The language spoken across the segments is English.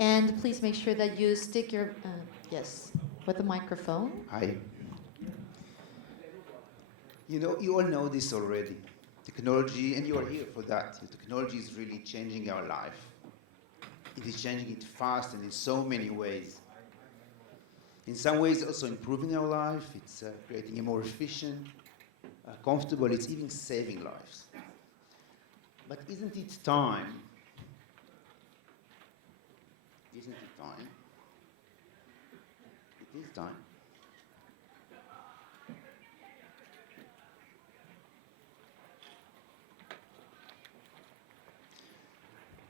And please make sure that you stick your, yes, with the microphone. Hi. You all know this already. Technology, and you are here for that. The technology is really changing our life. It is changing it fast and in so many ways. In some ways, also improving our life. It's creating a more efficient, comfortable. It's even saving lives. But isn't it time? Isn't it time? It is time.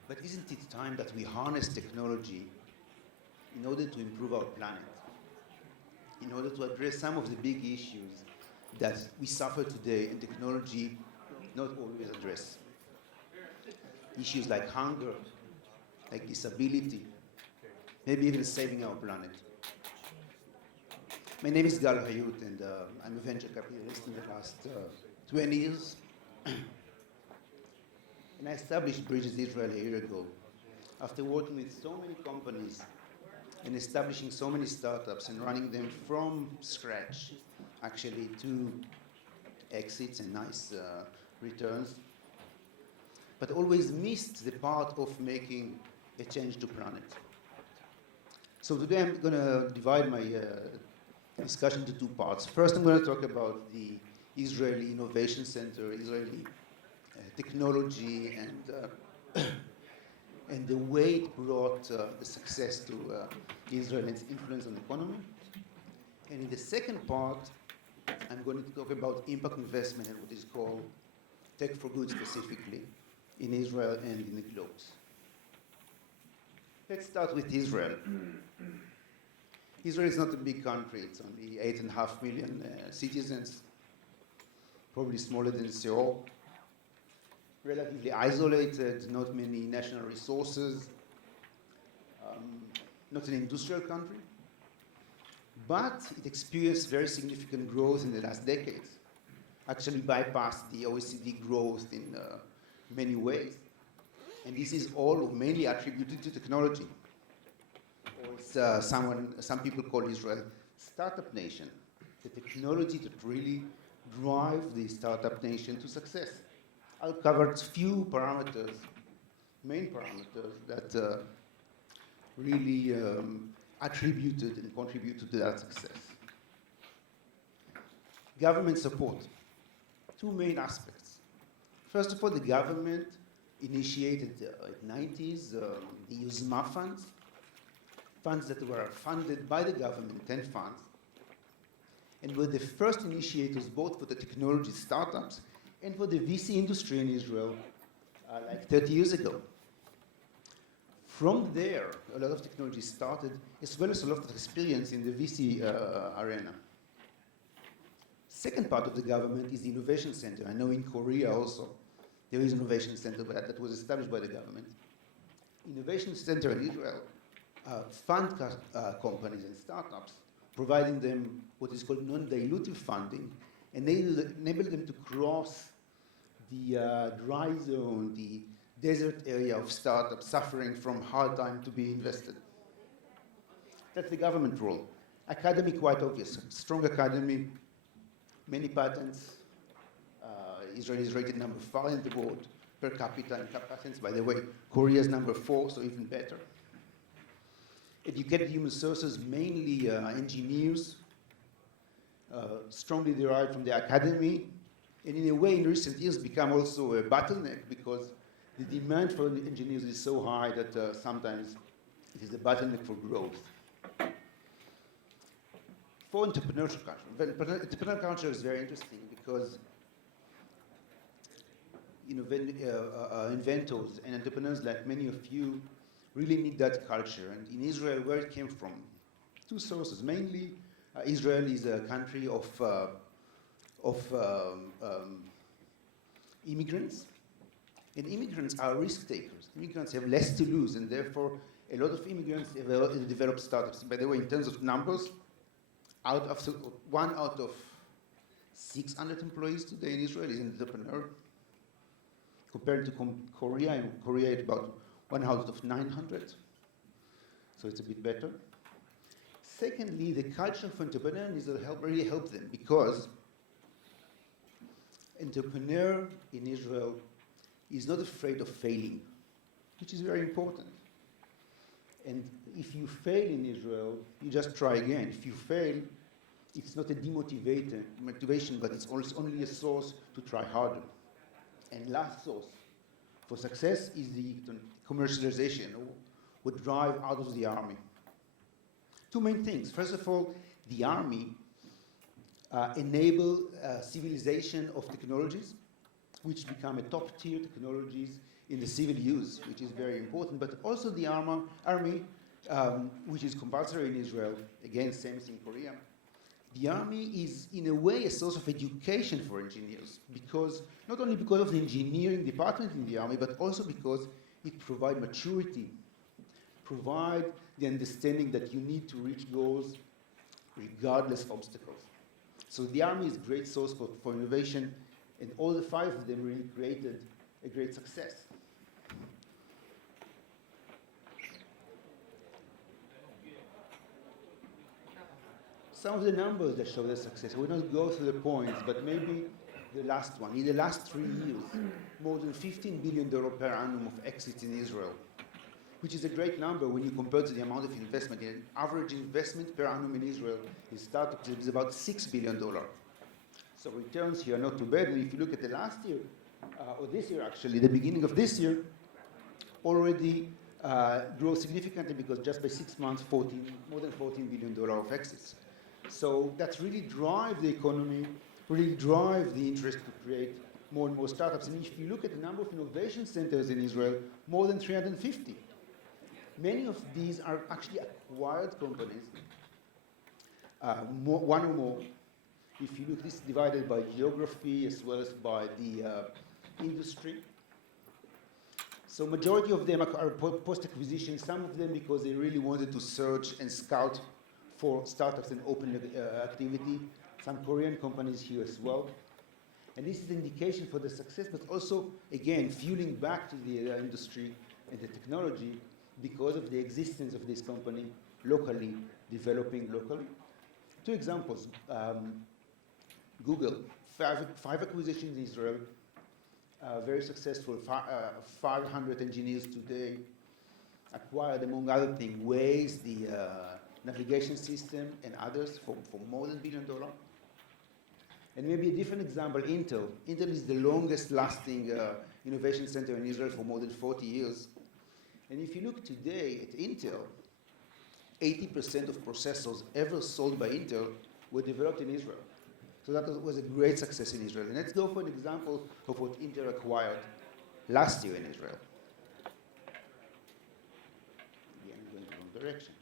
But isn't it time that we harness technology in order to improve our planet? In order to address some of the big issues that we suffer today and technology not always address. Issues like hunger, like disability, maybe even saving our planet. My name is Gal Hayut, and I'm a venture capitalist in the last 20 years. And I established Bridges Israel a year ago after working with so many companies and establishing so many startups and running them from scratch, actually, to exits and nice returns, but always missed the part of making a change to planet. So today I'm going to divide my discussion into two parts. First, I'm going to talk about the Israeli Innovation Center, Israeli technology, and the way it brought the success to Israel and its influence on the economy. And in the second part, I'm going to talk about impact investment and what is called tech for good specifically in Israel and in the globe. Let's start with Israel. Israel is not a big country. It's only 8.5 million citizens, probably smaller than Seoul. Relatively isolated, not many national resources, not an industrial country, but it experienced very significant growth in the last decades. Actually bypassed the OECD growth in many ways. And this is all mainly attributed to technology. Or some people call Israel startup nation, the technology that really drive the startup nation to success. I'll cover a few parameters, main parameters that really attributed and contributed to that success. Government support. Two main aspects. First of all, the government initiated in the 90s the Yuzma funds that were funded by the government, 10 funds, and were the first initiators both for the technology startups and for the VC industry in Israel like 30 years ago. From there, a lot of technology started, as well as a lot of experience in the VC arena. Second part of the government is the Innovation Center. I know in Korea also there is an Innovation Center that was established by the government. Innovation Center in Israel fund companies and startups, providing them what is called non-dilutive funding, and they enable them to cross the dry zone, the desert area of startups suffering from hard time to be invested. That's the government role. Academy, quite obvious. Strong academy, many patents. Israel is rated number 5 in the world per capita in patents. By the way, Korea is number 4, so even better. Educated human sources, mainly engineers, strongly derived from the academy, and in a way, in recent years, become also a bottleneck because the demand for engineers is so high that sometimes it is a bottleneck for growth. For entrepreneurial culture, entrepreneurial culture is very interesting because inventors and entrepreneurs like many of you really need that culture. And in Israel, where it came from? Two sources. Mainly, Israel is a country of immigrants. And immigrants are risk takers. Immigrants have less to lose, and therefore, a lot of immigrants develop startups. By the way, in terms of numbers, 1 out of 600 employees today in Israel is an entrepreneur. Compared to Korea, in Korea it's about 1 out of 900. so it's a bit better. Secondly, the culture of entrepreneurialism really helped them because entrepreneur in Israel is not afraid of failing, which is very important. And if you fail in Israel, you just try again. If you fail, it's not a motivation, but it's only a source to try harder. And last source for success is the commercialization, what drive out of the army. Two main things. First of all, the army enable civilization of technologies, which become a top-tier technologies in the civil use, which is very important, but also the army, which is compulsory in Israel, again, same as in Korea. The army is, in a way, a source of education for engineers, because not only because of the engineering department in the army, but also because it provides maturity, provide the understanding that you need to reach goals regardless of obstacles. So the army is a great source for innovation, and all the five of them really created a great success. Some of the numbers that show the success, we will not go through the points, but maybe the last one. In the last 3 years, more than $15 billion per annum of exits in Israel, which is a great number when you compare to the amount of investment. An average investment per annum in Israel in startups is about $6 billion. So returns here are not too bad. And if you look at the last year, or this year actually, the beginning of this year, already grew significantly because just by 6 months, more than $14 billion of exits. So that's really drive the economy, really drive the interest to create more and more startups. And if you look at the number of innovation centers in Israel, more than 350. Many of these are actually acquired companies, one or more. If you look, this is divided by geography as well as by the industry. So majority of them are post-acquisition, some of them because they really wanted to search and scout for startups and open activity. Some Korean companies here as well. And this is an indication for the success, but also, again, fueling back to the industry and the technology because of the existence of this company locally, developing locally. Two examples. Google, five acquisitions in Israel, very successful, 500 engineers today, acquired, among other things, Waze, the navigation system, and others for more than $1 billion. And maybe a different example, Intel. Intel is the longest lasting innovation center in Israel for more than 40 years. And if you look today at Intel, 80% of processors ever sold by Intel were developed in Israel. So that was a great success in Israel. And let's go for an example of what Intel acquired last year in Israel. Again, I'm going in the wrong direction.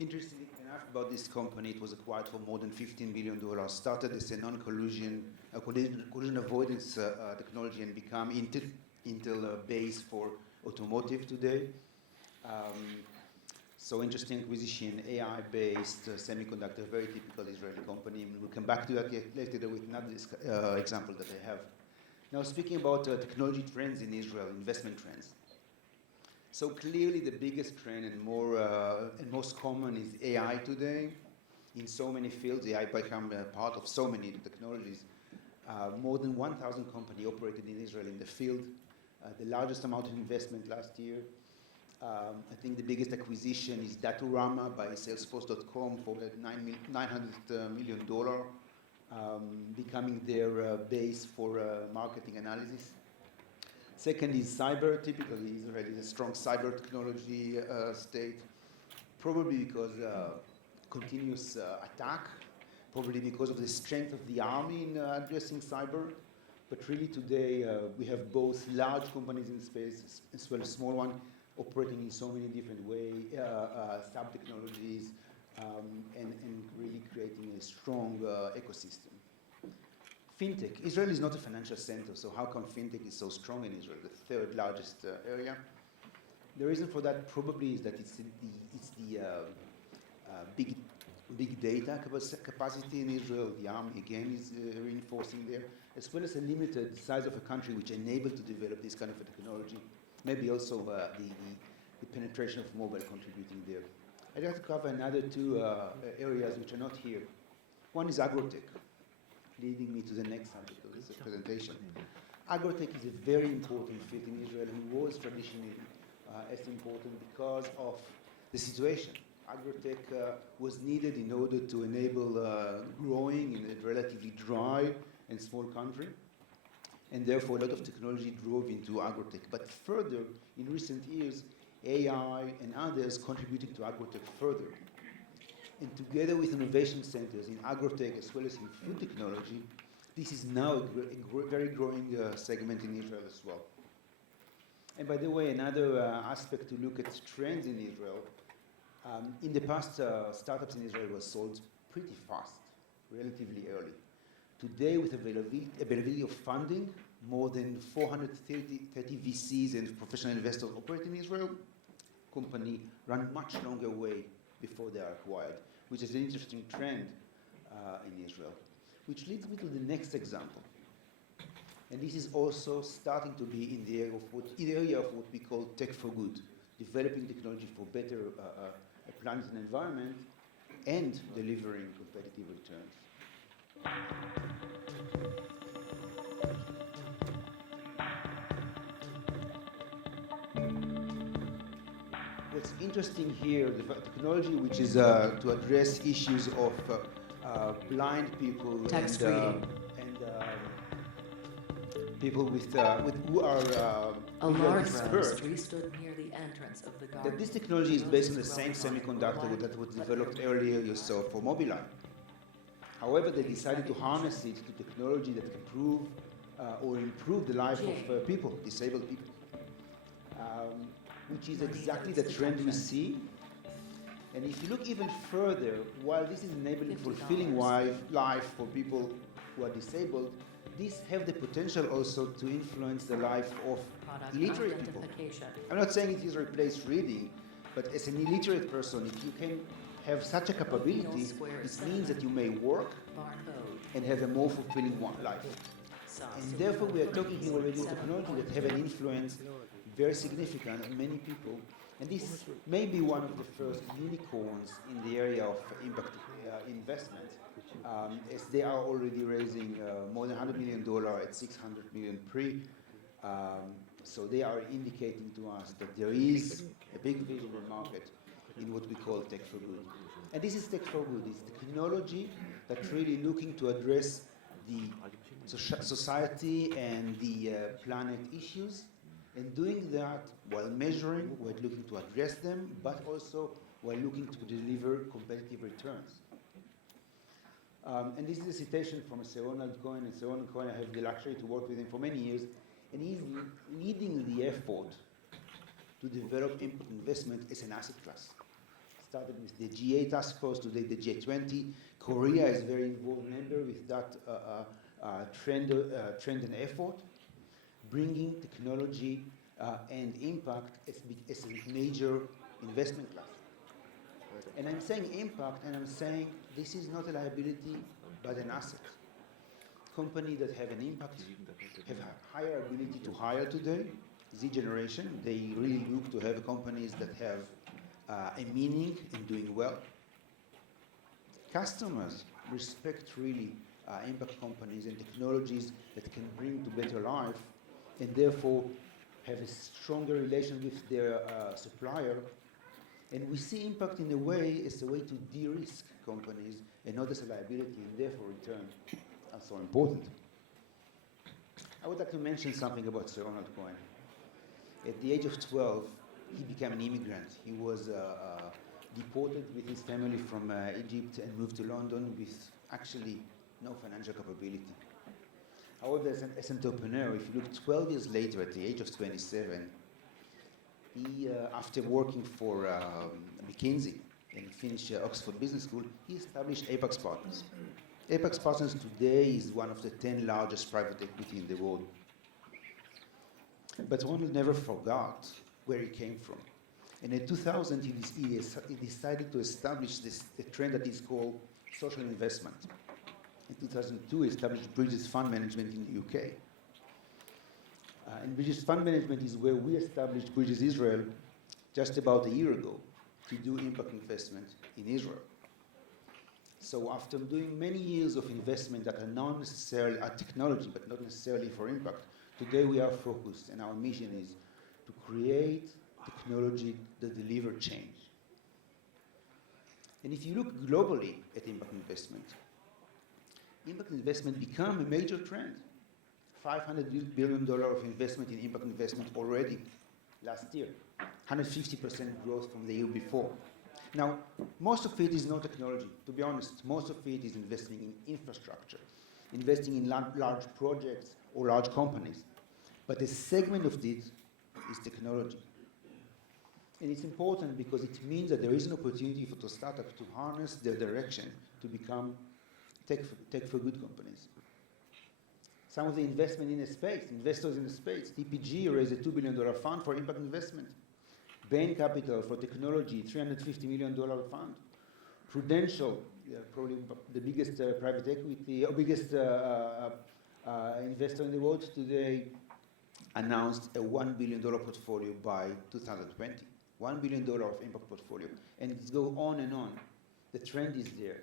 Interesting enough about this company, it was acquired for more than $15 billion, started as a non-collision, collision avoidance technology and become Intel base for automotive today. So interesting acquisition, AI-based semiconductor, very typical Israeli company. We'll come back to that later with another example that I have. Now speaking about technology trends in Israel, investment trends. So clearly the biggest trend and most common is AI today. In so many fields, AI become part of so many technologies. More than 1,000 companies operated in Israel in the field. The largest amount of investment last year. I think the biggest acquisition is Datorama by Salesforce.com for $900 million, becoming their base for marketing analysis. Second is cyber. Typically, Israel is a strong cyber technology state, probably because continuous attack, probably because of the strength of the army in addressing cyber. But really today, we have both large companies in space as well as small ones operating in so many different ways, sub-technologies, and really creating a strong ecosystem. Fintech. Israel is not a financial center, so how come fintech is so strong in Israel, the third largest area? The reason for that probably is that it's the big data capacity in Israel. The army again is reinforcing there, as well as a limited size of a country which enabled to develop this kind of a technology. Maybe also the penetration of mobile contributing there. I'd like to cover another two areas which are not here. One is agrotech, leading me to the next subject of this presentation. Agrotech is a very important field in Israel and was traditionally as important because of the situation. Agrotech was needed in order to enable growing in a relatively dry and small country. And therefore, a lot of technology drove into agrotech. But further, in recent years, AI and others contributing to agrotech further. And together with innovation centers in agrotech as well as in food technology, this is now a very growing segment in Israel as well. And by the way, another aspect to look at trends in Israel, in the past, startups in Israel were sold pretty fast, relatively early. Today, with availability of funding, more than 430 VCs and professional investors operate in Israel. Companies run much longer way before they are acquired, which is an interesting trend in Israel. Which leads me to the next example. And this is also starting to be in the area of what we call tech for good, developing technology for better planet and environment, and delivering competitive returns. What's interesting here, the technology which is to address issues of blind people and people with who are A large dispersed. tree stood near the entrance of the garden. That this technology is based on the same semiconductor that was developed earlier you saw for Mobileye. However, they decided to harness it to technology that can improve the life of people, disabled people, which is exactly the trend we see. And if you look even further, while this is enabling fulfilling life for people who are disabled, these have the potential also to influence the life of illiterate people. I'm not saying it is replace reading, but as an illiterate person, if you can have such a capability, it means that you may work and have a more fulfilling life. And therefore, we are talking here already about technology that have an influence very significant on many people. And this may be one of the first unicorns in the area of impact investment, as they are already raising more than $100 million at $600 million pre. So they are indicating to us that there is a big visible market in what we call tech for good. And this is tech for good. It's technology that's really looking to address the society and the planet issues, and doing that while measuring, while looking to address them, but also while looking to deliver competitive returns. And this is a citation from Sir Ronald Cohen, and Sir Ronald Cohen, I have the luxury to work with him for many years, and he's leading the effort to develop impact investment as an asset class. Started with the G8 task force, today the G20. Korea is a very involved member with that trend and effort, bringing technology and impact as a major investment class. And I'm saying impact, and I'm saying this is not a liability, but an asset. Companies that have an impact have a higher ability to hire today. Z generation, they really look to have companies that have a meaning in doing well. Customers respect really impact companies and technologies that can bring to better life, and therefore have a stronger relation with their supplier. And we see impact in a way as a way to de-risk companies and not as a liability, and therefore return are so important. I would like to mention something about Sir Ronald Cohen. At the age of 12, he became an immigrant. He was deported with his family from Egypt and moved to London with actually no financial capability. However, as an entrepreneur, if you look 12 years later at the age of 27, he, after working for McKinsey and finished Oxford Business School, he established Apex Partners. Apex Partners today is one of the 10 largest private equity in the world. But Ronald never forgot where he came from. And in 2000, he decided to establish a trend that is called social investment. In 2002, he established Bridges Fund Management in the UK. And Bridges Fund Management is where we established Bridges Israel just about a year ago to do impact investment in Israel. So after doing many years of investment that are not necessarily are technology, but not necessarily for impact, today we are focused, and our mission is to create technology that deliver change. And if you look globally at impact investment become a major trend. $500 billion of investment in impact investment already last year, 150% growth from the year before. Now, most of it is not technology. To be honest, most of it is investing in infrastructure, investing in large projects or large companies. But a segment of this is technology. And it's important because it means that there is an opportunity for the startups to harness their direction to become tech for good companies. Some of the investment in the space, investors in the space, TPG raised a $2 billion fund for impact investment. Bain Capital for technology, $350 million fund. Prudential, probably the biggest private equity, biggest investor in the world today, announced a $1 billion portfolio by 2020. $1 billion of impact portfolio. And it goes on and on. The trend is there.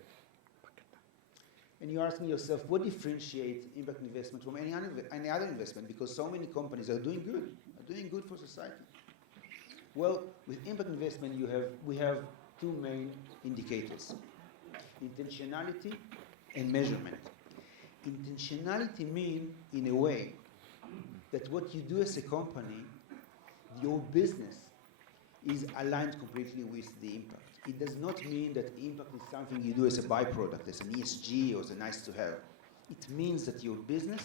And you're asking yourself, what differentiates impact investment from any other investment? Because so many companies are doing good for society. Well, with impact investment, we have two main indicators: intentionality and measurement. Intentionality means, in a way, that what you do as a company, your business, is aligned completely with the impact. It does not mean that impact is something you do as a byproduct, as an ESG or as a nice to have. It means that your business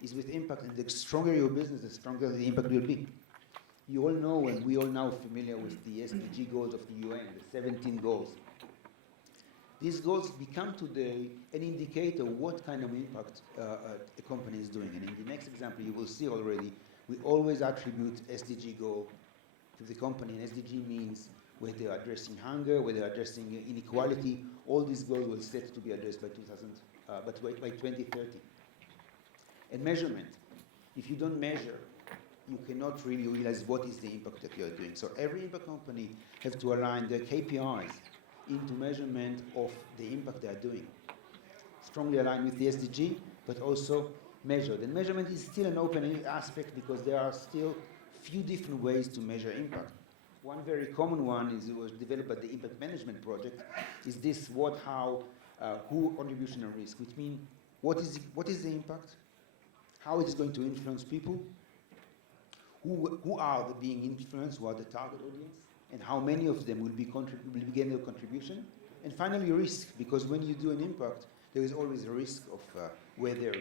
is with impact, and the stronger your business, the stronger the impact will be. You all know, and we all now familiar with the SDG goals of the UN, the 17 goals. These goals become today an indicator of what kind of impact a company is doing. And in the next example, you will see already, we always attribute SDG goal to the company. And SDG means whether they are addressing hunger, whether they are addressing inequality. All these goals will set to be addressed by 2030. And measurement. If you don't measure, you cannot really realize what is the impact that you are doing. So every impact company has to align their KPIs into measurement of the impact they are doing. Strongly aligned with the SDG, but also measured. And measurement is still an open aspect because there are still few different ways to measure impact. One very common one is, it was developed by the Impact Management Project, is this what, how, who, contribution, and risk, which means what is the impact, how it is going to influence people, who are being influenced, who are the target audience, and how many of them will be getting a contribution, and finally risk, because when you do an impact, there is always a risk of whether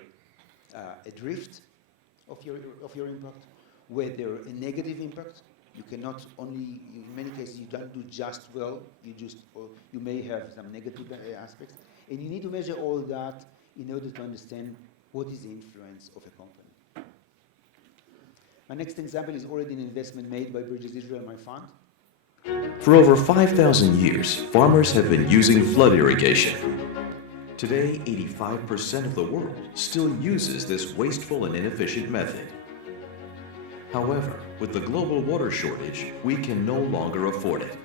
a drift of your impact, whether a negative impact. You cannot only, in many cases, you don't do just well, you may have some negative aspects, and you need to measure all that in order to understand what is the influence of a company. My next example is already an investment made by Bridges Israel, my fund. For over 5,000 years, farmers have been using flood irrigation. Today, 85% of the world still uses this wasteful and inefficient method. However, with the global water shortage, we can no longer afford it.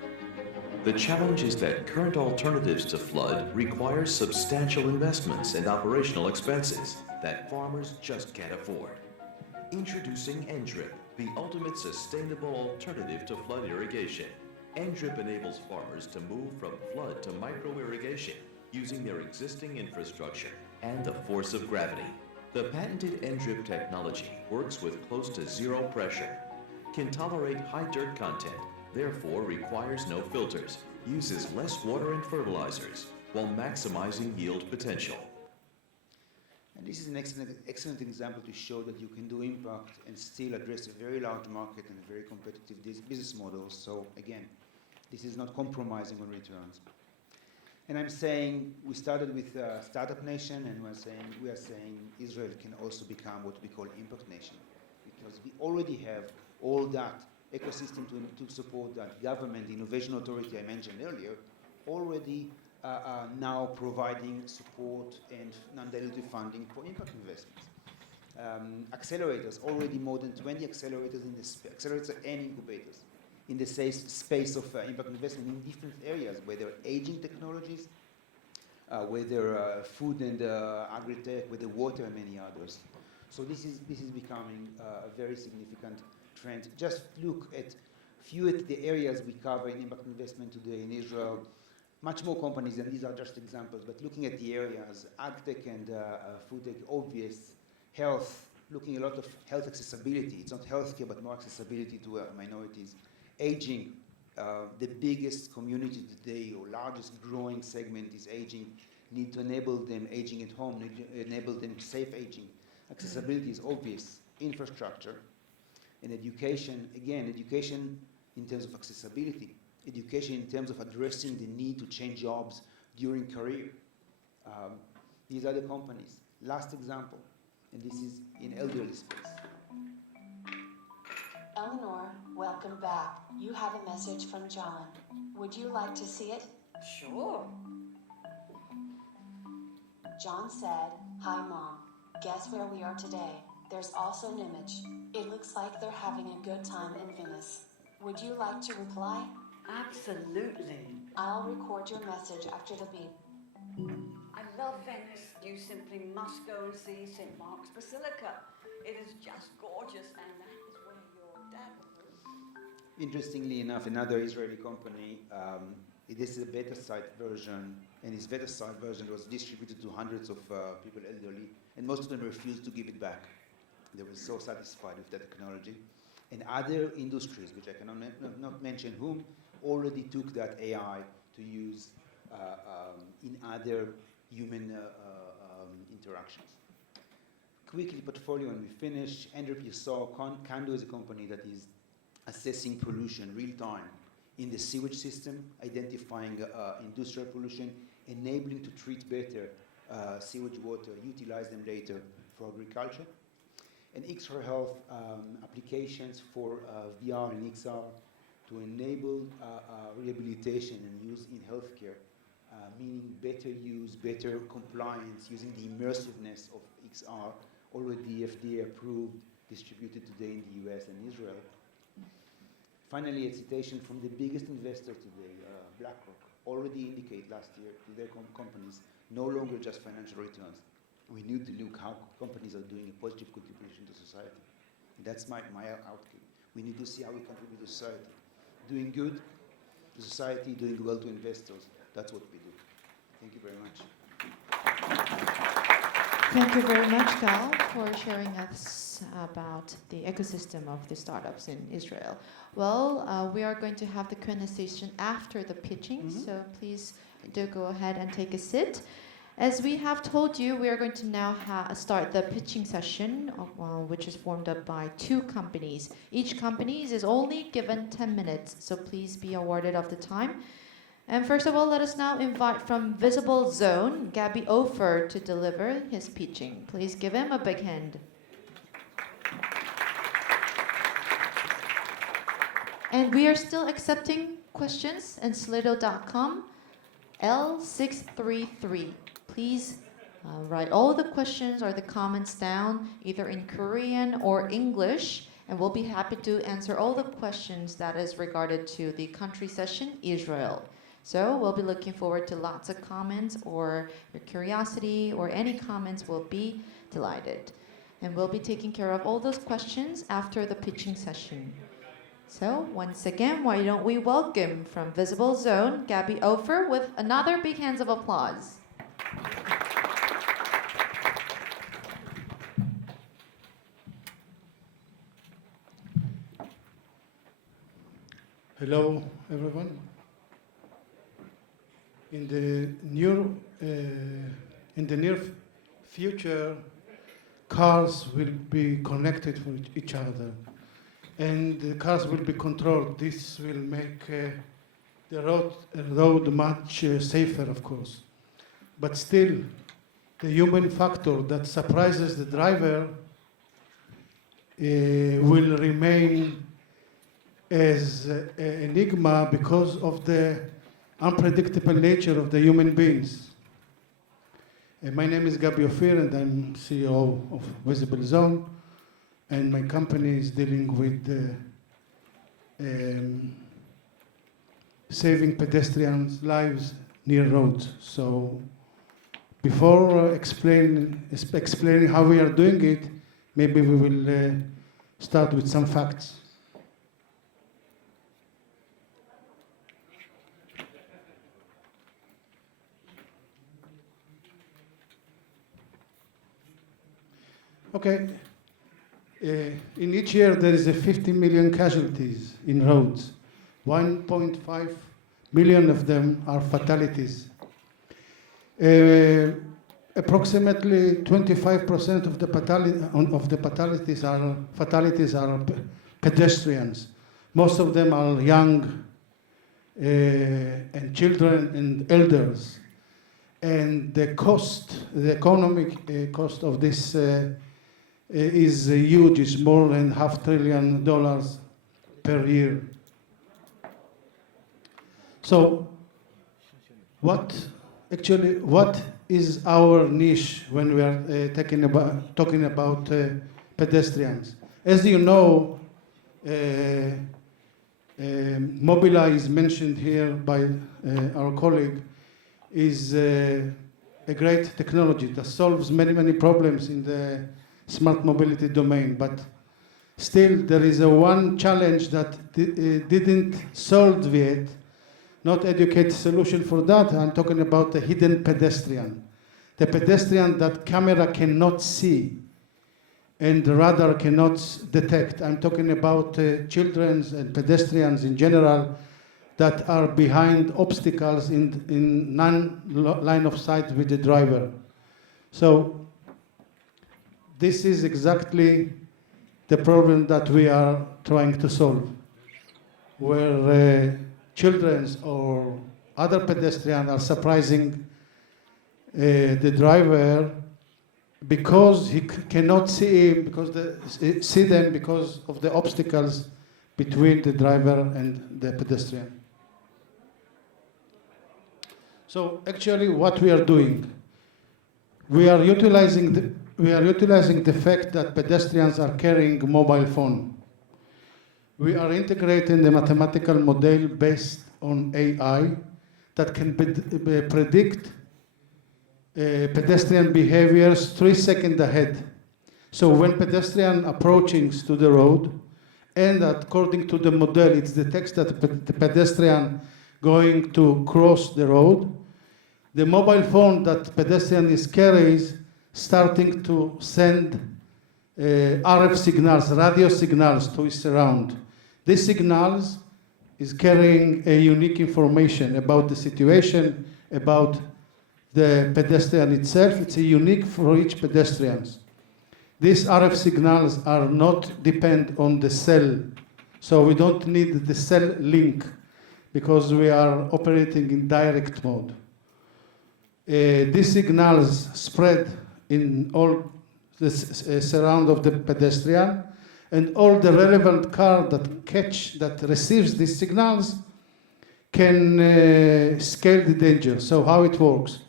The challenge is that current alternatives to flood require substantial investments and operational expenses that farmers just can't afford. Introducing NDRIP, the ultimate sustainable alternative to flood irrigation. NDRIP enables farmers to move from flood to micro-irrigation using their existing infrastructure and the force of gravity. The patented NDRIP technology works with close to zero pressure, can tolerate high dirt content, therefore requires no filters, uses less water and fertilizers, while maximizing yield potential. And this is an excellent example to show that you can do impact and still address a very large market and a very competitive business model. So again, this is not compromising on returns. And I'm saying we started with Startup Nation, and we are saying Israel can also become what we call Impact Nation, because we already have all that ecosystem to support that. Government, Innovation Authority I mentioned earlier, already now providing support and non-dilutive funding for impact investments. Accelerators, already more than 20 accelerators in the accelerators and incubators in the space of impact investment in different areas, whether aging technologies, whether food and agri-tech, whether water and many others. So this is becoming a very significant trend. Just look at few at the areas we cover in impact investment today in Israel. Much more companies, and these are just examples, but looking at the areas, ag-tech and food tech, obvious, health, looking a lot of health accessibility. It's not healthcare, but more accessibility to minorities. Aging, the biggest community today, or largest growing segment is aging. Need to enable them aging at home, need to enable them safe aging. Accessibility is obvious. Infrastructure and education, again, education in terms of accessibility. Education in terms of addressing the need to change jobs during career. These are the companies. Last example, and this is in elderly space. Eleanor, welcome back. You have a message from John. Would you like to see it? Sure. John said, "Hi Mom. Guess where we are today? There's also an image. It looks like they're having a good time in Venice. Would you like to reply?" Absolutely. I'll record your message after the beep. I love Venice. You simply must go and see St. Mark's Basilica. It is just gorgeous, and that is where your dad was. Interestingly enough, another Israeli company, this is a beta site version, and this beta site version was distributed to hundreds of people elderly, and most of them refused to give it back. They were so satisfied with that technology. And other industries, which I cannot not mention whom, already took that AI to use in other human interactions. Quickly, portfolio, and we finish. Andrew, you saw Kando is a company that is assessing pollution real time in the sewage system, identifying industrial pollution, enabling to treat better sewage water, utilize them later for agriculture. And XR Health applications for VR and XR to enable rehabilitation and use in healthcare, meaning better use, better compliance, using the immersiveness of XR, already FDA approved, distributed today in the US and Israel. Finally, a citation from the biggest investor today, BlackRock, already indicate last year to their companies, no longer just financial returns. We need to look how companies are doing a positive contribution to society. And that's my outcome. We need to see how we contribute to society. Doing good to society, doing well to investors. That's what we do. Thank you very much. Thank you very much, Gal, for sharing us about the ecosystem of the startups in Israel. Well, we are going to have the Q&A session after the pitching, so please do go ahead and take a seat. As we have told you, we are going to now start the pitching session, which is formed up by 2 companies. Each company is only given 10 minutes, so please be awarded of the time. And first of all, let us now invite from Viziblezone, Gabby Ofer, to deliver his pitching. Please give him a big hand. And we are still accepting questions in Slido.com, L633. Please write all the questions or the comments down, either in Korean or English, And we'll be happy to answer all the questions that is regarded to the country session, Israel. So we'll be looking forward to lots of comments, or your curiosity or any comments. Will be delighted. And we'll be taking care of all those questions after the pitching session. So once again, why don't we welcome from Viziblezone, Gabby Ofer, with another big hands of applause. Hello, everyone. In the near future, cars will be connected with each other, and the cars will be controlled. This will make the road much safer, of course. But still, the human factor that surprises the driver will remain as an enigma because of the unpredictable nature of the human beings. My name is Gabby Ophir, and I'm CEO of Viziblezone, and my company is dealing with saving pedestrians' lives near roads. So before explaining how we are doing it, maybe we will start with some facts. Okay, in each year there is 50 million casualties in roads. 1.5 million of them are fatalities. Approximately 25% of the fatalities are pedestrians. Most of them are young and children and elders. And the economic cost of this is huge. It's more than $500 billion per year. So what is our niche when we are talking about pedestrians? As you know, Mobileye is mentioned here by our colleague, is a great technology that solves many problems in the smart mobility domain, but still there is one challenge that didn't solve yet, not educate solution for that. I'm talking about the hidden pedestrian, the pedestrian that camera cannot see and the radar cannot detect. I'm talking about children and pedestrians in general that are behind obstacles in non-line of sight with the driver. So this is exactly the problem that we are trying to solve, where children or other pedestrians are surprising the driver because he cannot see them because of the obstacles between the driver and the pedestrian. So actually what we are doing, we are utilizing the fact that pedestrians are carrying a mobile phone. We are integrating the mathematical model based on AI that can predict pedestrian behaviors 3 seconds ahead. So when pedestrian approaching to the road, and according to the model, it detects that the pedestrian going to cross the road, the mobile phone that pedestrian carries starting to send RF signals, radio signals to his surround. These signals is carrying a unique information about the situation, about the pedestrian itself. It's a unique for each pedestrian. These RF signals are not depend on the cell, so we don't need the cell link because we are operating in direct mode. These signals spread in all the surround of the pedestrian, and all the relevant car that receives these signals can scale the danger. So how it works?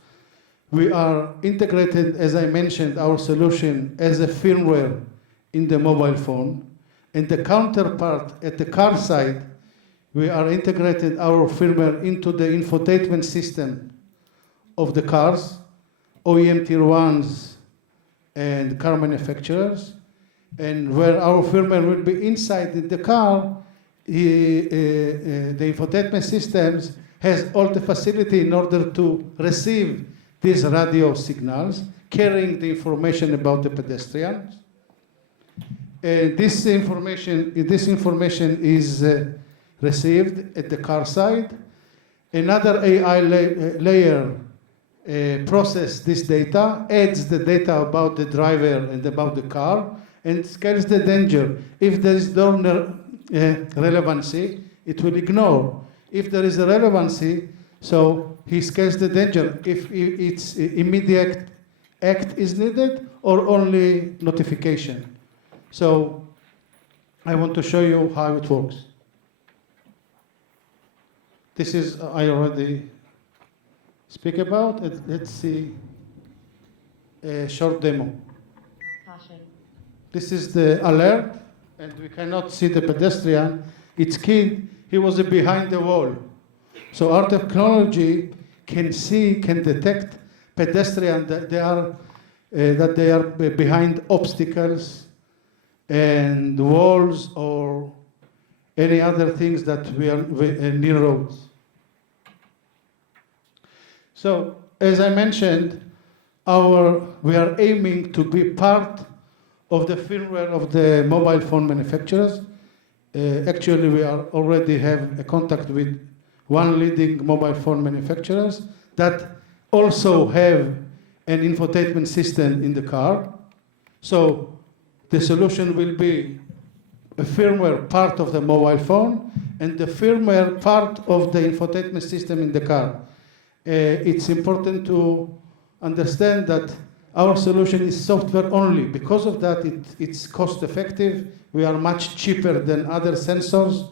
We are integrated, as I mentioned, our solution as a firmware in the mobile phone, And the counterpart at the car side, we are integrated our firmware into the infotainment system of the cars, OEM tier 1s and car manufacturers. And where our firmware will be inside in the car, the infotainment systems has all the facility in order to receive these radio signals, carrying the information about the pedestrians. This information is received at the car side. Another AI layer process this data, adds the data about the driver and about the car, and scales the danger. If there is no relevancy, it will ignore. If there is a relevancy, so he scales the danger. If it's immediate act is needed or only notification. So I want to show you how it works. This is, I already speak about. Let's see a short demo. Caution. This is the alert, and we cannot see the pedestrian. It's kid, he was behind the wall. So our technology can detect pedestrian that they are behind obstacles and walls or any other things that we are near roads. So as I mentioned, we are aiming to be part of the firmware of the mobile phone manufacturers. Actually, we already have a contact with one leading mobile phone manufacturers that also have an infotainment system in the car. So the solution will be a firmware part of the mobile phone and the firmware part of the infotainment system in the car. It's important to understand that our solution is software only. Because of that, it's cost effective. We are much cheaper than other sensors,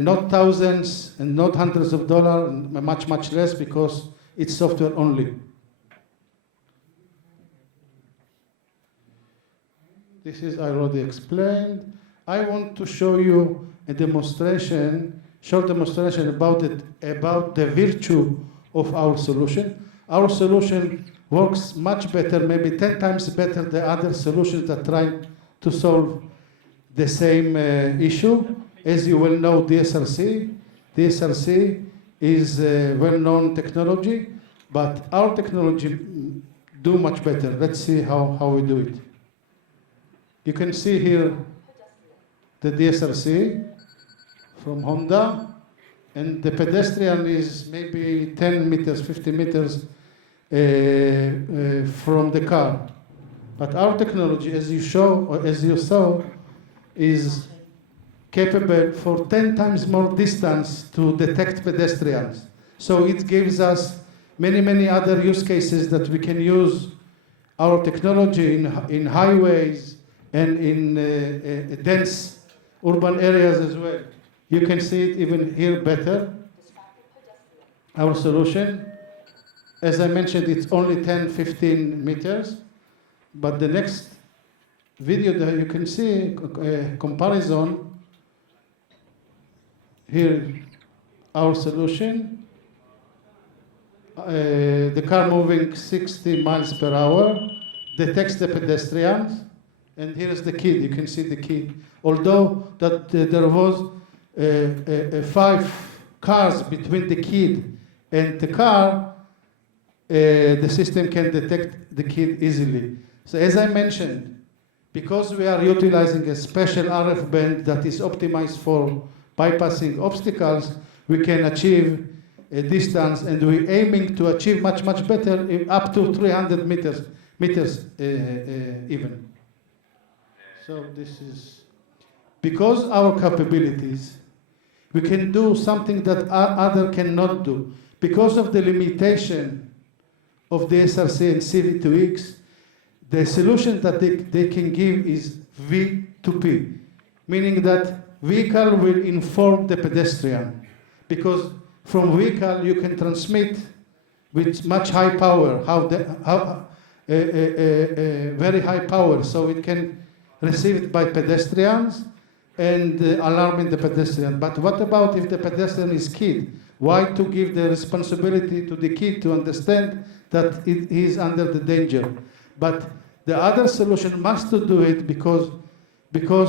not thousands and not hundreds of dollars, much, much less because it's software only. This is I already explained. I want to show you a demonstration, short demonstration about the virtue of our solution. Our solution works much better, maybe 10 times better than other solutions that try to solve the same issue. As you well know, DSRC is a well-known technology, but our technology do much better. Let's see how we do it. You can see here the DSRC from Honda, and the pedestrian is maybe 10 meters, 50 meters from the car. But our technology, as you saw, is capable for 10 times more distance to detect pedestrians. So it gives us many other use cases that we can use our technology in highways and in dense urban areas as well. You can see it even here better. Our solution, as I mentioned, it's only 10-15 meters, but the next video that you can see a comparison. Here, our solution. The car moving 60 miles per hour detects the pedestrians, and here is the kid. You can see the kid. Although that there was 5 cars between the kid and the car, the system can detect the kid easily. So as I mentioned, because we are utilizing a special RF band that is optimized for bypassing obstacles, we can achieve a distance, and we're aiming to achieve much better, up to 300 meters even. So this is, because our capabilities, we can do something that other cannot do. Because of the limitation of the SRC and CV2X, the solution that they can give is V2P, meaning that vehicle will inform the pedestrian, because from vehicle you can transmit with much high power, very high power, so it can received by pedestrians and alarming the pedestrian. But what about if the pedestrian is kid? Why to give the responsibility to the kid to understand that he is under the danger? But the other solution must to do it because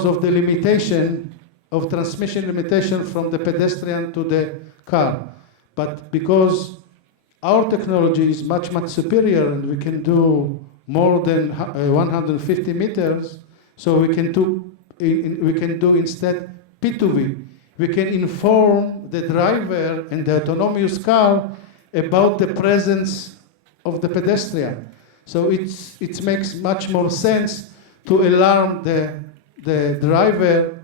of the limitation of transmission limitation from the pedestrian to the car. But because our technology is much, much superior and we can do more than 150 meters, so we can do instead P2V. We can inform the driver and the autonomous car about the presence of the pedestrian. So it makes much more sense to alarm the driver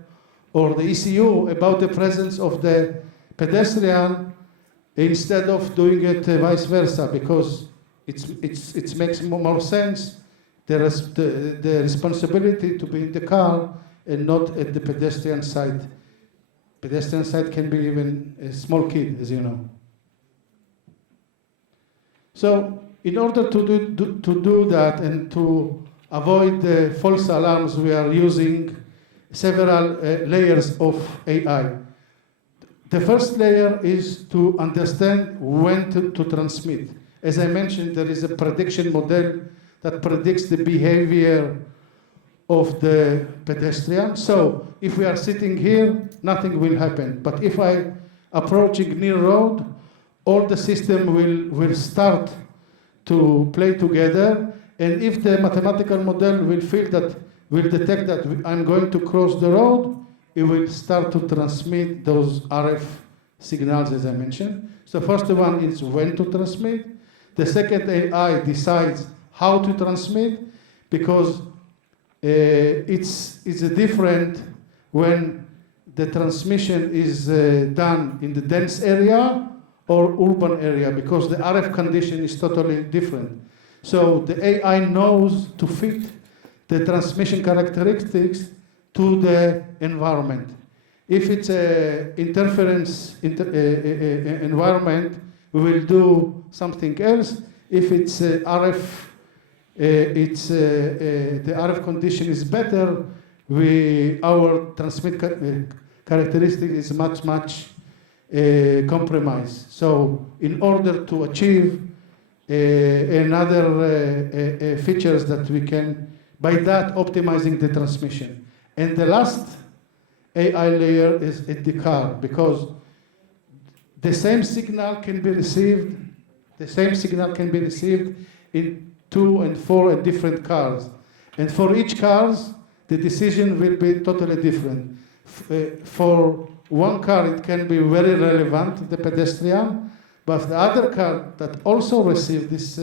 or the ECU about the presence of the pedestrian instead of doing it vice versa, because it makes more sense, the responsibility to be in the car and not at the pedestrian side. Pedestrian side can be even a small kid, as you know. So in order to do that and to avoid the false alarms, we are using several layers of AI. The first layer is to understand when to transmit. As I mentioned, there is a prediction model that predicts the behavior of the pedestrian. So if we are sitting here, nothing will happen. But if I approaching near road, all the system will start to play together. And if the mathematical model will detect that I'm going to cross the road, it will start to transmit those RF signals, as I mentioned. So the first one is when to transmit. The second AI decides how to transmit, because it's different when the transmission is done in the dense area or urban area, because the RF condition is totally different. So the AI knows to fit the transmission characteristics to the environment. If it's an interference environment, we will do something else. If it's RF, the RF condition is better, our transmit characteristic is much compromised. So in order to achieve another features that we can, by that optimizing the transmission. And the last AI layer is at the car, because the same signal can be received in 2 and 4 different cars. And for each cars, the decision will be totally different. For one car, it can be very relevant, the pedestrian, but the other car that also receives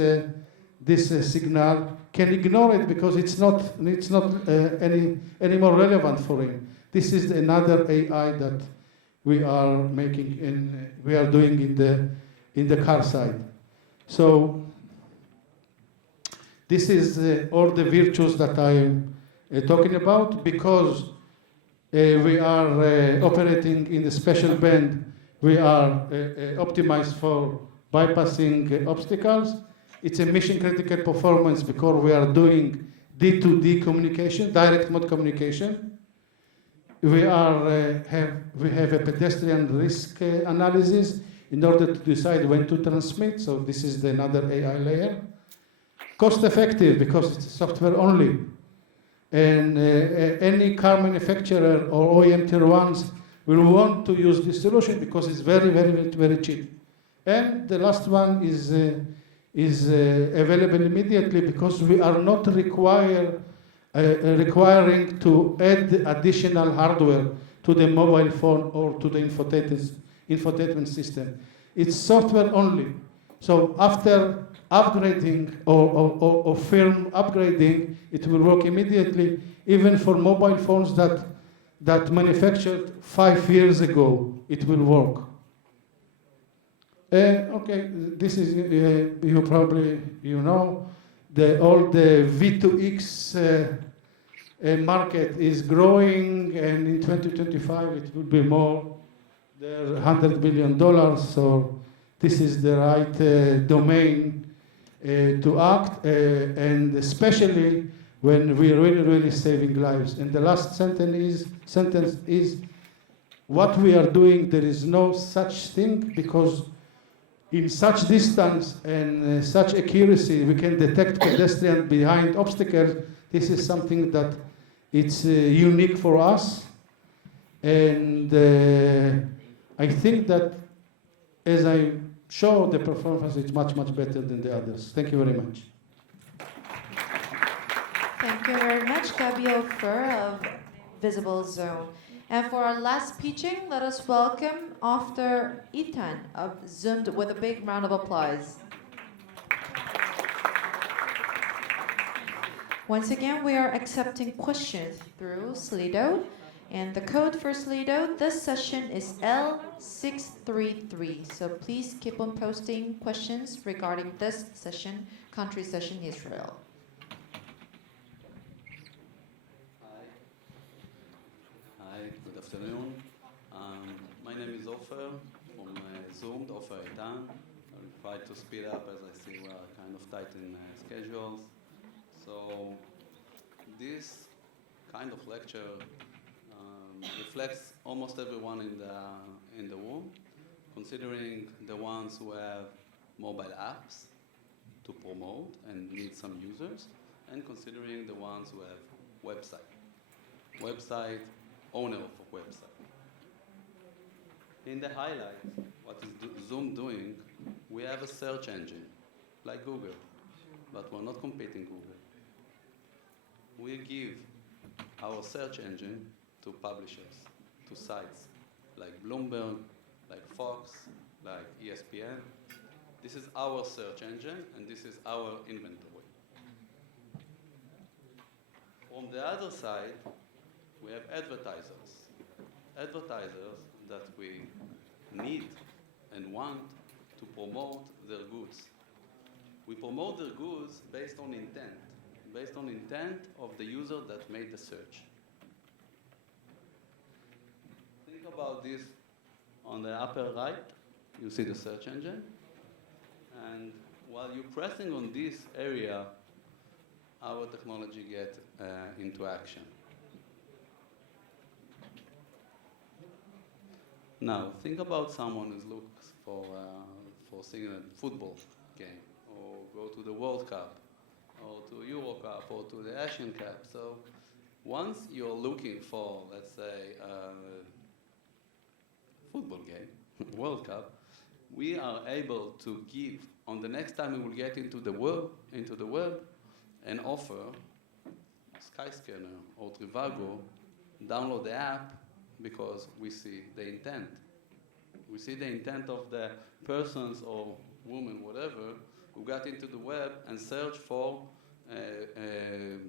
this signal can ignore it because it's not any more relevant for him. This is another AI that we are making and we are doing in the car side. So this is all the virtues that I am talking about. Because we are operating in the special band, we are optimized for bypassing obstacles. It's a mission critical performance because we are doing D2D communication, direct mode communication. We have a pedestrian risk analysis in order to decide when to transmit. So this is another AI layer. Cost effective because it's software only. And any car manufacturer or OEM tier ones will want to use this solution because it's very cheap. And the last one is available immediately because we are not requiring to add additional hardware to the mobile phone or to the infotainment system. It's software only. So after upgrading or firm upgrading, it will work immediately, even for mobile phones that manufactured 5 years ago, it will work. Okay, this is, you probably, all the V2X market is growing, and in 2025 it will be more than $100 billion, so this is the right domain to act, and especially when we're really saving lives. And the last sentence is what we are doing, there is no such thing, because in such distance and such accuracy, we can detect pedestrians behind obstacles. This is something that it's unique for us. And I think that as I show the performance, it's much better than the others. Thank you very much. Thank you very much, Gabi Ofer of Viziblezone. And for our last pitching, let us welcome after Ethan of Zoomed with a big round of applause. Once again, we are accepting questions through Slido. And the code for Slido this session is L633. So please keep on posting questions regarding this session, country session Israel. Hi, good afternoon. My name is Ofer from Zoomed, Ofer Eitan. I'll try to speed up as I see we are kind of tight in schedules. So this kind of lecture reflects almost everyone in the room, considering the ones who have mobile apps to promote and need some users, and considering the ones who have website, owner of a website. In the highlights, what is Zoom doing, we have a search engine, like Google, but we're not competing Google. We give our search engine to publishers, to sites like Bloomberg, like Fox, like ESPN. This is our search engine, and this is our inventory. On the other side, we have advertisers that we need and want to promote their goods. We promote their goods based on intent of the user that made the search. Think about this. On the upper right, you see the search engine. And while you're pressing on this area, our technology gets into action. Now, think about someone who looks for seeing a football game, or go to the World Cup, or to Euro Cup, or to the Asian Cup. So once you're looking for, let's say, football game, World Cup, we are able to give, on the next time we will get into the web, and offer Skyscanner or Trivago, download the app, because we see the intent. We see the intent of the persons or woman, whatever, who got into the web and search for a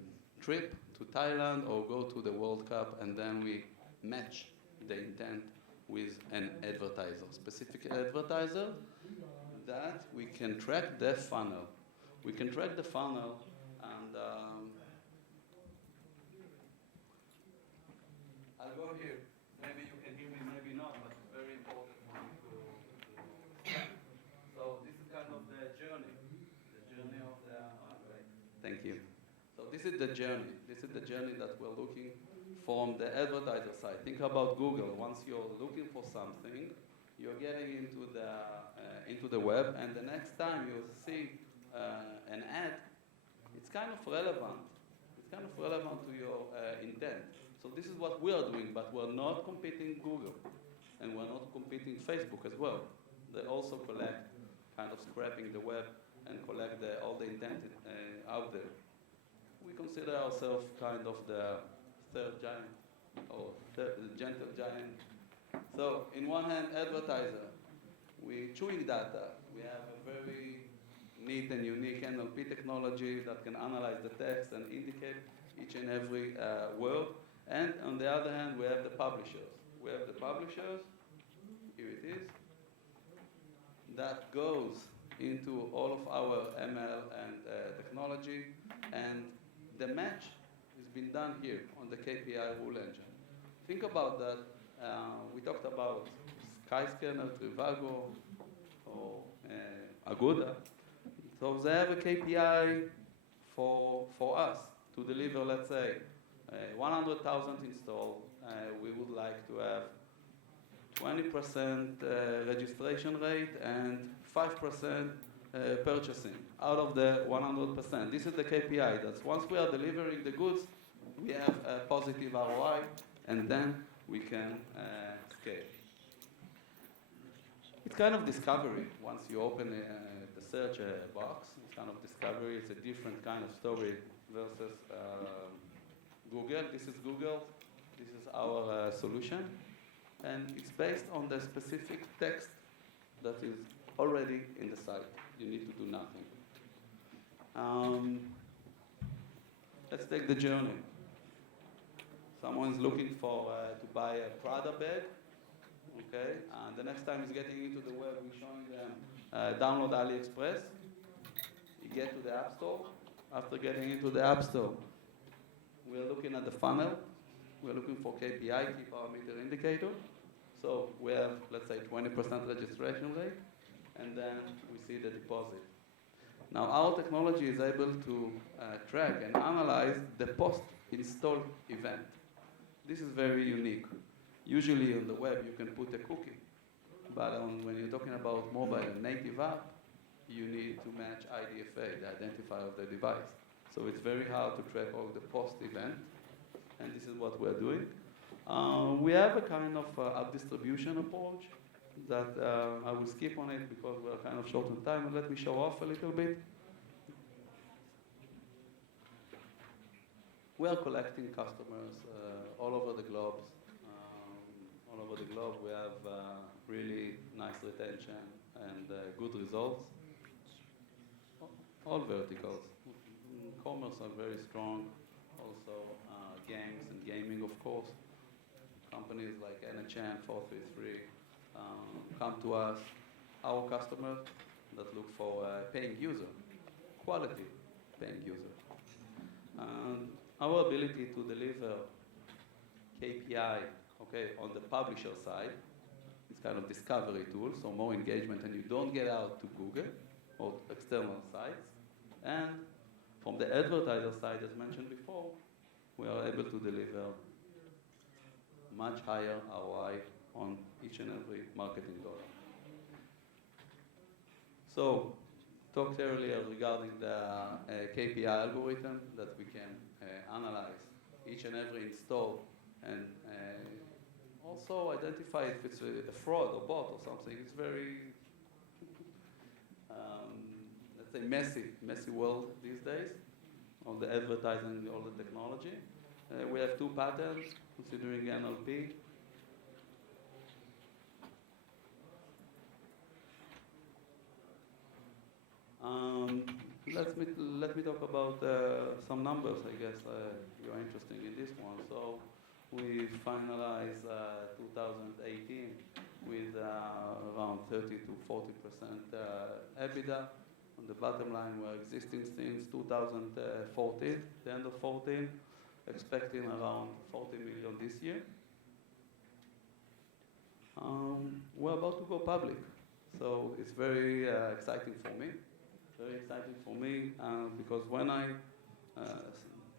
trip to Thailand or go to the World Cup, and then we match the intent with an advertiser, specific advertiser, that we can track the funnel. We can track the funnel, and I'll go here. Maybe you can hear me, maybe not, but it's very important for me to So this is kind of the journey of the, right. Thank you. So this is the journey. This is the journey that we're looking from the advertiser side. Think about Google. Once you're looking for something, you're getting into the web, and the next time you see an ad, it's kind of relevant. It's kind of relevant to your intent. So this is what we are doing, but we're not competing Google, and we're not competing Facebook as well. They also collect, kind of scraping the web and collect all the intent out there. We consider ourselves kind of the third giant, or the gentle giant. So, in one hand, advertiser, we're chewing data. We have a very neat and unique NLP technology that can analyze the text and indicate each and every word. And on the other hand, we have the publishers. We have the publishers, here it is, that goes into all of our ML and technology, and the match has been done here on the KPI rule engine. Think about that. We talked about Skyscanner, Trivago, or Agoda. So they have a KPI for us to deliver, let's say, 100,000 installed, we would like to have 20% registration rate and 5% purchasing out of the 100%. This is the KPI. That's once we are delivering the goods, we have a positive ROI, and then we can scale. It's kind of discovery. Once you open the search box, it's kind of discovery. It's a different kind of story versus Google. This is Google. This is our solution. And it's based on the specific text that is already in the site. You need to do nothing. Let's take the journey. Someone is looking for to buy a Prada bag. Okay, and the next time he's getting into the web, we're showing them download AliExpress. You get to the App Store. After getting into the App Store, we're looking at the funnel. We're looking for KPI, key parameter indicator. So we have, let's say, 20% registration rate, and then we see the deposit. Now, our technology is able to track and analyze the post-install event. This is very unique. Usually on the web, you can put a cookie, but when you're talking about mobile and native app, you need to match IDFA, the identifier of the device. So it's very hard to track all the post-event, and this is what we're doing. We have a kind of app distribution approach that I will skip on it because we're kind of short on time, and let me show off a little bit. We are collecting customers all over the globe. All over the globe, we have really nice retention and good results. All verticals. Commerce are very strong. Also, games and gaming, of course. Companies like NHN, 433 come to us. Our customers that look for paying user, quality paying user. Our ability to deliver KPI, okay, on the publisher side, it's kind of discovery tool, so more engagement, and you don't get out to Google or external sites. And from the advertiser side, as mentioned before, we are able to deliver much higher ROI on each and every marketing dollar. So, talked earlier regarding the KPI algorithm that we can analyze each and every install and also identify if it's a fraud or bot or something. It's very, let's say, messy world these days, all the advertising, all the technology. We have 2 patents considering NLP. Let me talk about some numbers, I guess you're interested in this one. So we finalized 2018 with around 30 to 40% EBITDA. On the bottom line, we're existing since 2014, the end of 14, expecting around 40 million this year. We're about to go public, so it's very exciting for me. Very exciting for me because when I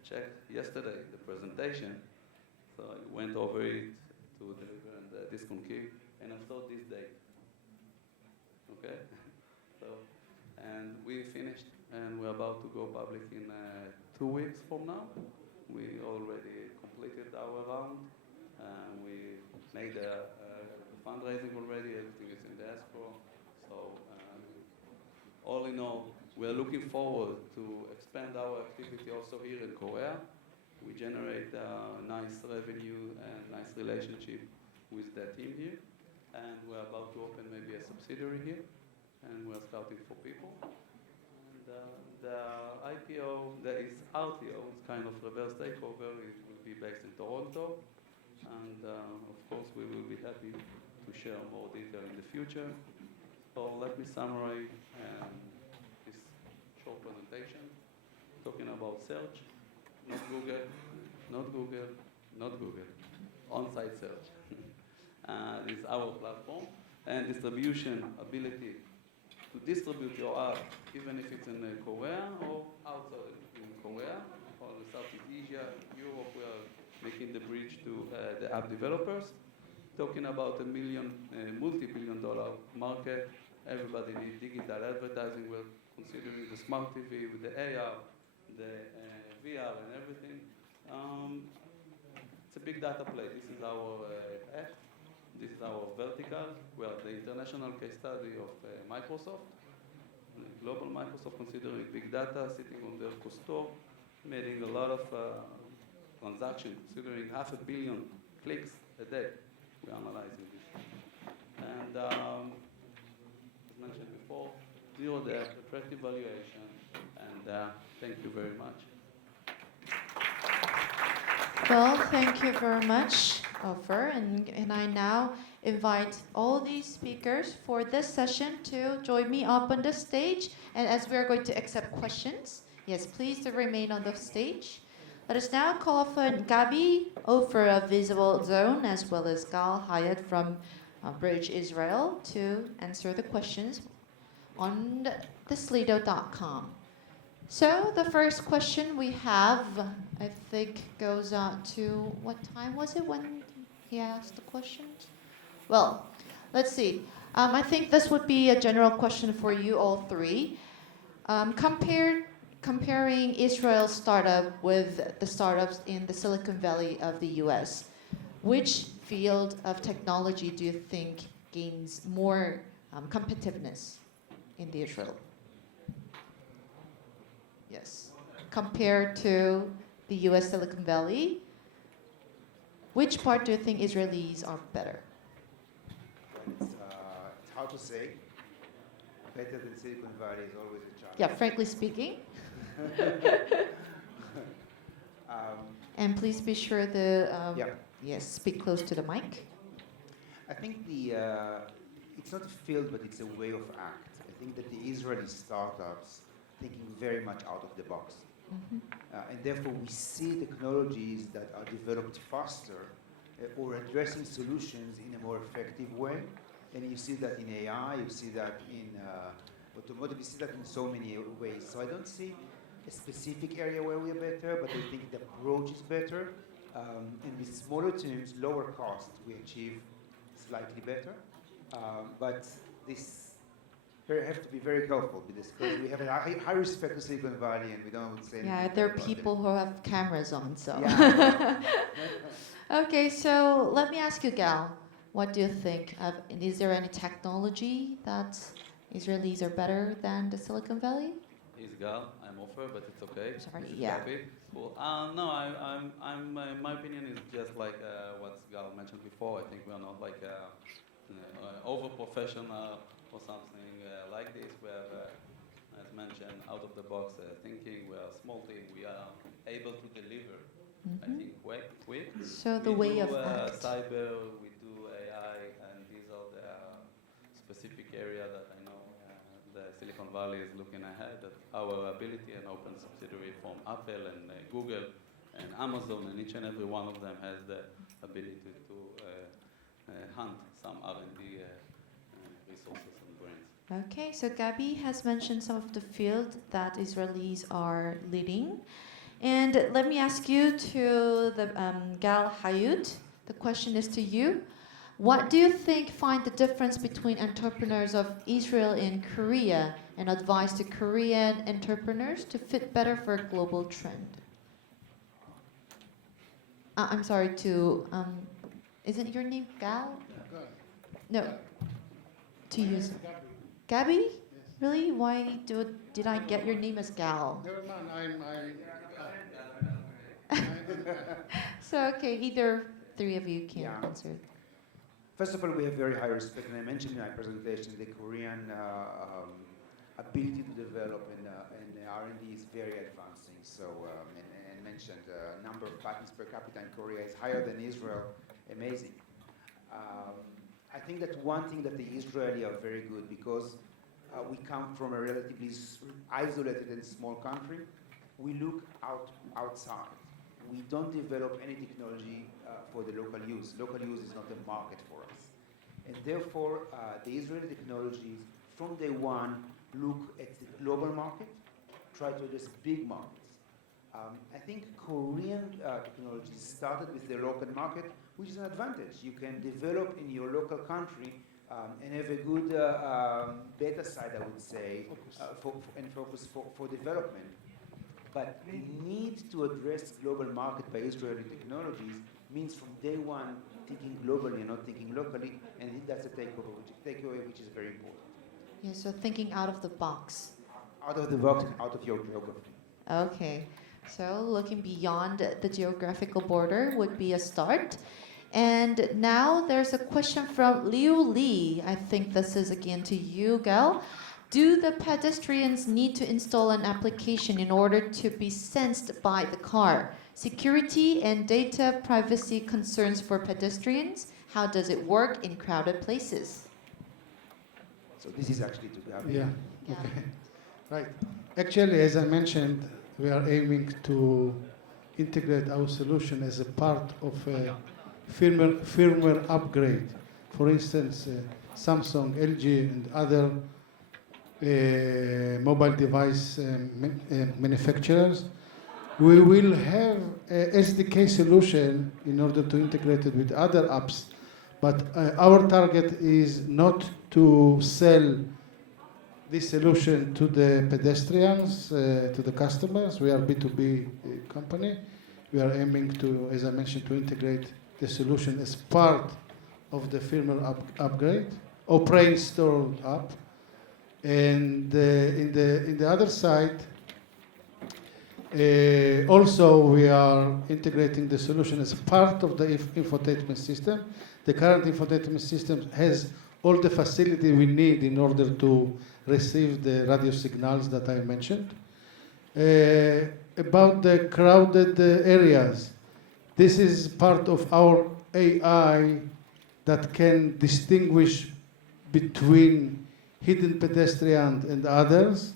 checked yesterday the presentation, so I went over it to deliver the discount key, and I saw this date. Okay, so and we finished, and we're about to go public in 2 weeks from now. We already completed our round, and we made the fundraising already. Everything is in the escrow. So all in all, we're looking forward to expand our activity also here in Korea. We generate nice revenue and nice relationship with the team here. And we're about to open maybe a subsidiary here. And we're scouting for people. And the IPO, there is RTO, it's kind of reverse takeover. It will be based in Toronto. And of course, we will be happy to share more detail in the future. So let me summarize this short presentation, talking about search, not Google, not Google, not Google, on-site search. This is our platform, and distribution ability to distribute your app, even if it's in Korea or outside in Korea, all Southeast Asia, Europe, we are making the bridge to the app developers. Talking about a multi-billion dollar market. Everybody needs digital advertising. We're considering the smart TV with the AR, the VR and everything. It's a big data play. This is our app. This is our vertical. We are the international case study of Microsoft. Global Microsoft considering big data, sitting on their store, making a lot of transactions, considering 500 million clicks a day. We're analyzing this. And as mentioned before, zero debt, attractive valuation, and thank you very much. Well, thank you very much, Ofer. And I now invite all these speakers for this session to join me up on the stage. And as we are going to accept questions, yes, please to remain on the stage. Let us now call upon Gabi, Ofer of Viziblezone, as well as Gal Hyatt from Bridge Israel to answer the questions on the Slido.com. So the first question we have, I think, goes out to, what time was it when he asked the questions? Well, let's see. I think this would be a general question for you all three. Comparing Israel's startup with the startups in the Silicon Valley of the US, which field of technology do you think gains more competitiveness in the Israel? Yes. Compared to the US Silicon Valley, which part do you think Israelis are better? It's hard to say. Better than Silicon Valley is always a challenge. Yeah, frankly speaking. And please be sure to yes, speak close to the mic. I think it's not a field, but it's a way of act. I think that the Israeli startups thinking very much out of the box. And therefore we see technologies that are developed faster or addressing solutions in a more effective way. And you see that in AI, you see that in automotive, you see that in so many ways. So I don't see a specific area where we are better, but I think the approach is better. And with smaller teams, lower cost, we achieve slightly better. But this have to be very careful because we have a high respect to Silicon Valley and we don't say anything. Yeah, there are people who have cameras on, so. Yeah. Okay, so let me ask you, Gal, what do you think? Is there any technology that Israelis are better than the Silicon Valley? He's Gal. I'm Ofer, but it's okay. Sorry, This is yeah. Gabi. Well, no, my opinion is just like what Gal mentioned before. I think we are not like over-professional or something like this. We have, as mentioned, out-of-the-box thinking. We are a small team. We are able to deliver, I think, quick. So the We way do, of act. cyber, we do AI, and these are the specific area that I know the Silicon Valley is looking ahead. That our ability and open subsidiary from Apple and Google and Amazon, and each and every one of them has the ability to hunt some R&D resources and brains. Okay, so Gabi has mentioned some of the field that Israelis are leading. And let me ask you to the Gal Hayut. The question is to you. What do you think find the difference between entrepreneurs of Israel and Korea and advice to Korean entrepreneurs to fit better for a global trend? I'm sorry, isn't your name Gal? No. To use Gabi? Yes. Really? Why did I get your name as Gal? Never mind, So okay, either three of you can answer. First of all, we have very high respect, and I mentioned in my presentation the Korean ability to develop and R&D is very advancing. So, and mentioned number of patents per capita in Korea is higher than Israel. Amazing. I think that one thing that the Israeli are very good because we come from a relatively isolated and small country. We look outside. We don't develop any technology for the local use. Local use is not a market for us. And therefore, the Israeli technologies from day one look at the global market, try to address big markets. I think Korean technologies started with the local market, which is an advantage. You can develop in your local country and have a good beta side, I would say, and focus for development. But the need to address global market by Israeli technologies means from day one thinking globally and not thinking locally, and I think that's a takeaway which is very important. Yeah, so thinking out of the box. Out of the box and out of your geography. Okay, so looking beyond the geographical border would be a start. And now there's a question from Liu Li. I think this is again to you, Gal. Do the pedestrians need to install an application in order to be sensed by the car? Security and data privacy concerns for pedestrians. How does it work in crowded places? So this is actually to Gabi. Yeah. Yeah. Okay. Right. Actually, as I mentioned, we are aiming to integrate our solution as a part of a firmware upgrade. For instance, Samsung, LG, and other mobile device manufacturers. We will have a SDK solution in order to integrate it with other apps, but our target is not to sell this solution to the pedestrians, to the customers. We are B2B company. We are aiming to, as I mentioned, to integrate the solution as part of the firmware upgrade or pre-installed app. And in the other side, also we are integrating the solution as part of the infotainment system. The current infotainment system has all the facility we need in order to receive the radio signals that I mentioned. About the crowded areas, this is part of our AI that can distinguish between hidden pedestrian and others.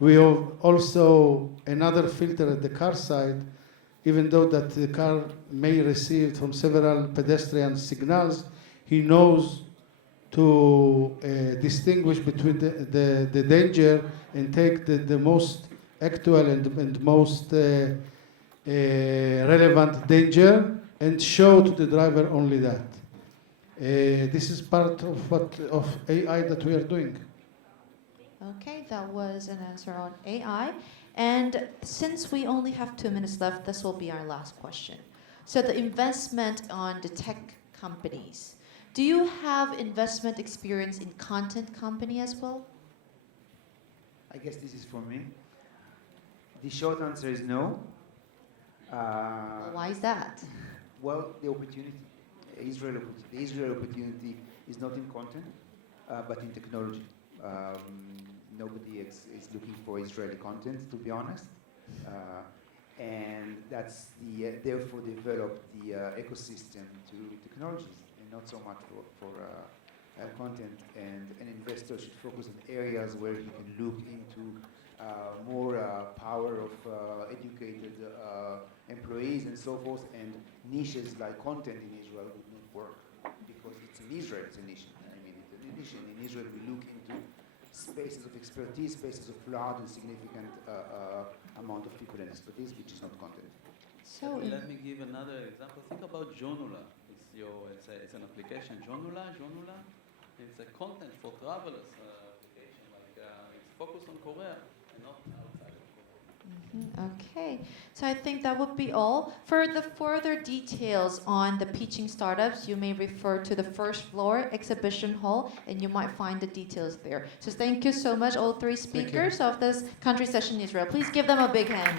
We have also another filter at the car side, even though that the car may receive from several pedestrian signals, he knows to distinguish between the danger and take the most actual and most relevant danger and show to the driver only that. This is part of AI that we are doing. Okay, that was an answer on AI. And since we only have 2 minutes left, this will be our last question. So the investment on the tech companies. Do you have investment experience in content company as well? I guess this is for me. The short answer is no. Why is that? Well, the opportunity. The Israel opportunity is not in content, but in technology. Nobody is looking for Israeli content, to be honest. And that's therefore develop the ecosystem to technologies, and not so much for content. And an investor should focus on areas where he can look into more power of educated employees and so forth, and niches like content in Israel would not work, because it's in Israel, it's a niche. I mean, it's a niche. In Israel, we look into spaces of expertise, spaces of large and significant amount of people and expertise, which is not content. So Let me give another example. Think about Jonula. It's an application. Jonula. It's a content for travelers application. It's focused on Korea and not outside of Korea. Okay, so I think that would be all. For the further details on the pitching startups, you may refer to the first floor exhibition hall, and you might find the details there. So thank you so much, all three speakers of this country session in Israel. Please give them a big hand.